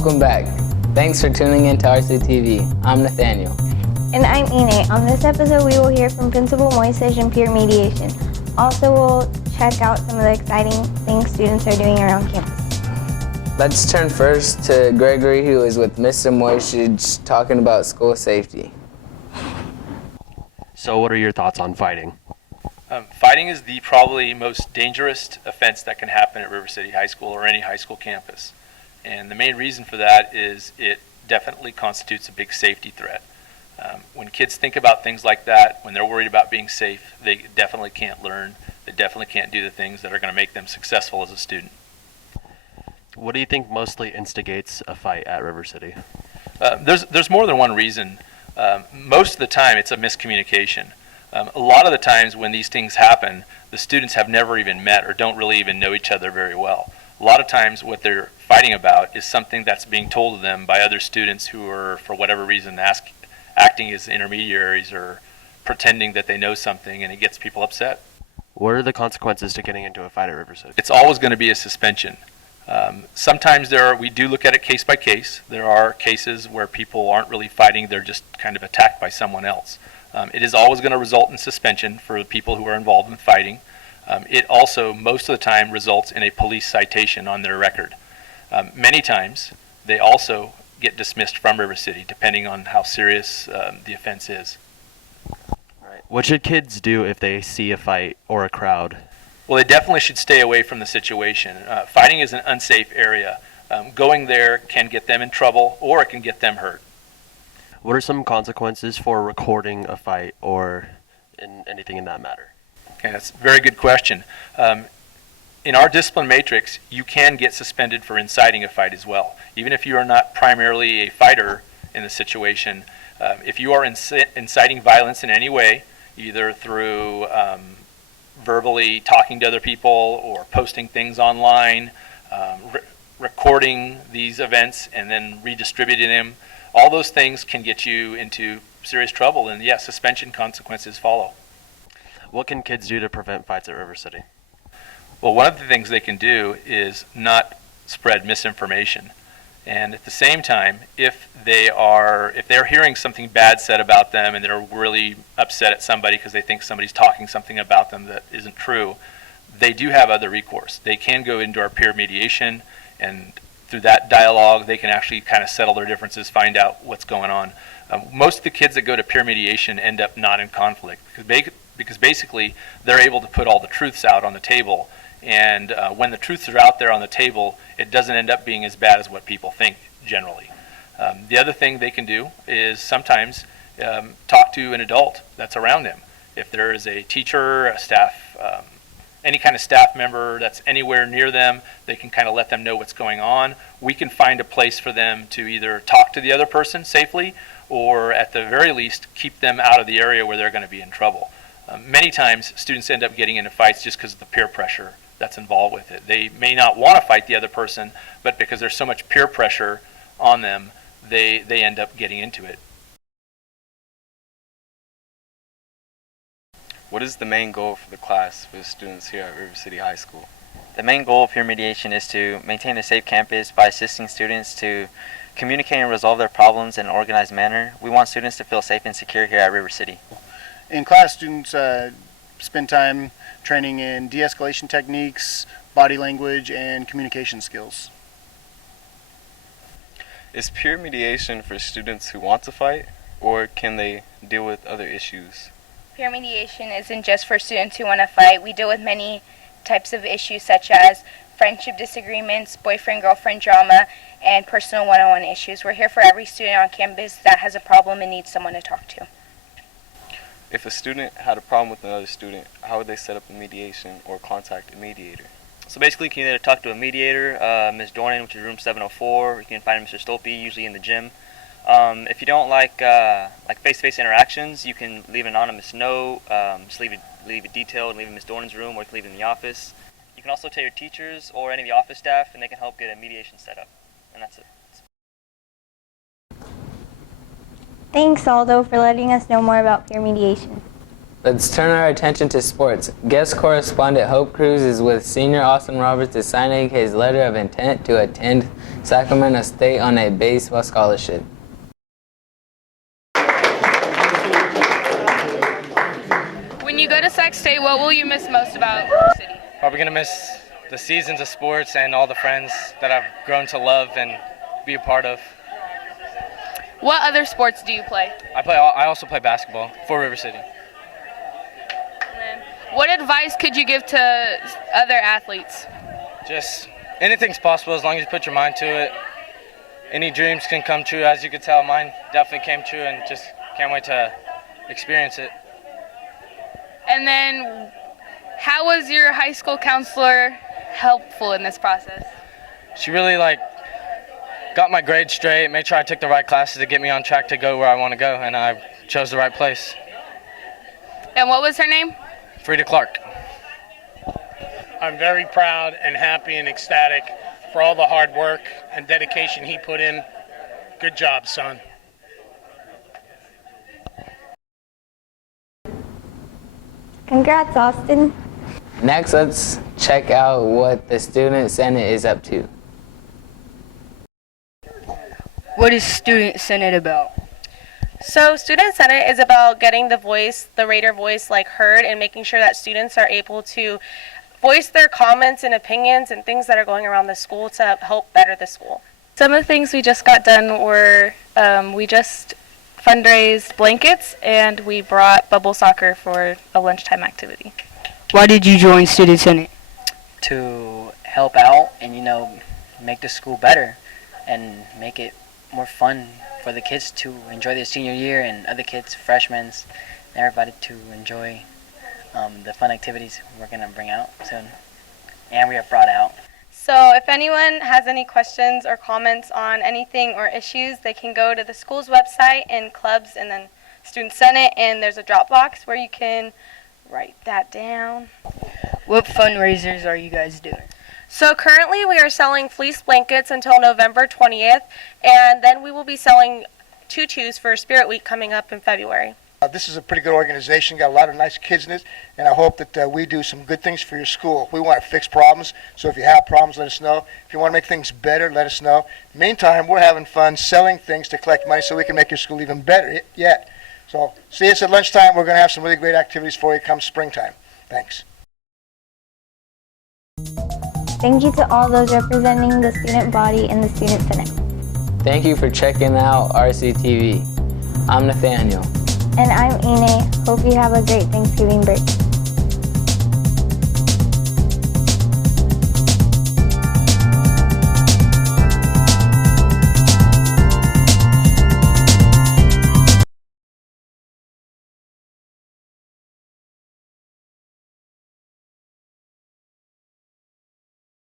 Welcome back. Thanks for tuning in to Rctv. I'm Nathaniel. And I'm Ine. On this episode, we will hear from Principal Moisej and peer mediation. Also, we'll check out some of the exciting things students are doing around campus. Let's turn first to Gregory, who is with Mr. Moisej talking about school safety. So what are your thoughts on fighting? Fighting is the probably most dangerous offense that can happen at River City High School or any high school campus. And the main reason for that is it definitely constitutes a big safety threat. When kids think about things like that, when they're worried about being safe, they definitely can't learn. They definitely can't do the things that are going to make them successful as a student. What do you think mostly instigates a fight at River City? There's more than one reason. Most of the time, it's a miscommunication. A lot of the times when these things happen, the students have never even met or don't really even know each other very well. A lot of times what they're fighting about is something that's being told to them by other students who are, for whatever reason, acting as intermediaries or pretending that they know something, and it gets people upset. What are the consequences to getting into a fight at River City? It's always going to be a suspension. Sometimes we do look at it case by case. There are cases where people aren't really fighting, they're just kind of attacked by someone else. It is always going to result in suspension for the people who are involved in fighting. It also, most of the time, results in a police citation on their record. Many times, they also get dismissed from River City, depending on how serious the offense is. Right. What should kids do if they see a fight or a crowd? Well, they definitely should stay away from the situation. Fighting is an unsafe area. Going there can get them in trouble, or it can get them hurt. What are some consequences for recording a fight or anything in that matter? Okay, that's a very good question. In our discipline matrix, you can get suspended for inciting a fight as well. Even if you are not primarily a fighter in the situation, if you are inciting violence in any way, either through verbally talking to other people or posting things online, recording these events and then redistributing them, all those things can get you into serious trouble, and yes, suspension consequences follow. What can kids do to prevent fights at River City? Well, one of the things they can do is not spread misinformation. And at the same time, if they're hearing something bad said about them and they're really upset at somebody because they think somebody's talking something about them that isn't true, they do have other recourse. They can go into our peer mediation, and through that dialogue, they can actually kind of settle their differences, find out what's going on. Most of the kids that go to peer mediation end up not in conflict because basically they're able to put all the truths out on the table. And when the truths are out there on the table, it doesn't end up being as bad as what people think generally. The other thing they can do is sometimes talk to an adult that's around them. If there is a teacher, a staff, any kind of staff member that's anywhere near them, they can kind of let them know what's going on. We can find a place for them to either talk to the other person safely or at the very least keep them out of the area where they're going to be in trouble. Many times students end up getting into fights just because of the peer pressure that's involved with it. They may not want to fight the other person, but because there's so much peer pressure on them, they end up getting into it. What is the main goal for the class for the students here at River City High School? The main goal of peer mediation is to maintain a safe campus by assisting students to communicate and resolve their problems in an organized manner. We want students to feel safe and secure here at River City. In class, students spend time training in de-escalation techniques, body language, and communication skills. Is peer mediation for students who want to fight, or can they deal with other issues? Peer mediation isn't just for students who want to fight. We deal with many types of issues such as friendship disagreements, boyfriend-girlfriend drama, and personal one-on-one issues. We're here for every student on campus that has a problem and needs someone to talk to. If a student had a problem with another student, how would they set up a mediation or contact a mediator? So basically, you can either talk to a mediator, Ms. Dornan, which is room 704, or you can find Mr. Stolpe, usually in the gym. If you don't like face-to-face interactions, you can leave an anonymous note, just leave it detailed, leave it in Ms. Dornan's room, or you can leave it in the office. You can also tell your teachers or any of the office staff, and they can help get a mediation set up. And that's it. Thanks, Aldo, for letting us know more about peer mediation. Let's turn our attention to sports. Guest correspondent Hope Cruz is with senior Austin Roberts signing his letter of intent to attend Sacramento State on a baseball scholarship. When you go to Sac State, what will you miss most about the city? Probably going to miss the seasons of sports and all the friends that I've grown to love and be a part of. What other sports do you play? I also play basketball for River City. What advice could you give to other athletes? Just anything's possible as long as you put your mind to it. Any dreams can come true. As you can tell, mine definitely came true, and just can't wait to experience it. And then, how was your high school counselor helpful in this process? She really got my grades straight, made sure I took the right classes to get me on track to go where I want to go, and I chose the right place. And what was her name? Frida Clark. I'm very proud and happy and ecstatic for all the hard work and dedication he put in. Good job, son. Congrats, Austin. Next, let's check out what the Student Senate is up to. What is Student Senate about? So Student Senate is about getting the Raider voice heard, and making sure that students are able to voice their comments and opinions and things that are going around the school to help better the school. Some of the things we just got done were we just fundraised blankets, and we brought bubble soccer for a lunchtime activity. Why did you join Student Senate? To help out and, make the school better and make it more fun for the kids to enjoy their senior year, and other kids, freshmen, and everybody to enjoy the fun activities we're going to bring out soon, and we have brought out. So if anyone has any questions or comments on anything or issues, they can go to the school's website and clubs and then Student Senate, and there's a drop box where you can write that down. What fundraisers are you guys doing? So currently we are selling fleece blankets until November 20th, and then we will be selling tutus for Spirit Week coming up in February. This is a pretty good organization, got a lot of nice kids in it, and I hope that we do some good things for your school. We want to fix problems, so if you have problems, let us know. If you want to make things better, let us know. Meantime, we're having fun selling things to collect money so we can make your school even better yet. So see us at lunchtime. We're going to have some really great activities for you come springtime. Thanks. Thank you to all those representing the student body and the Student Senate. Thank you for checking out Rctv. I'm Nathaniel. And I'm Ine. Hope you have a great Thanksgiving break.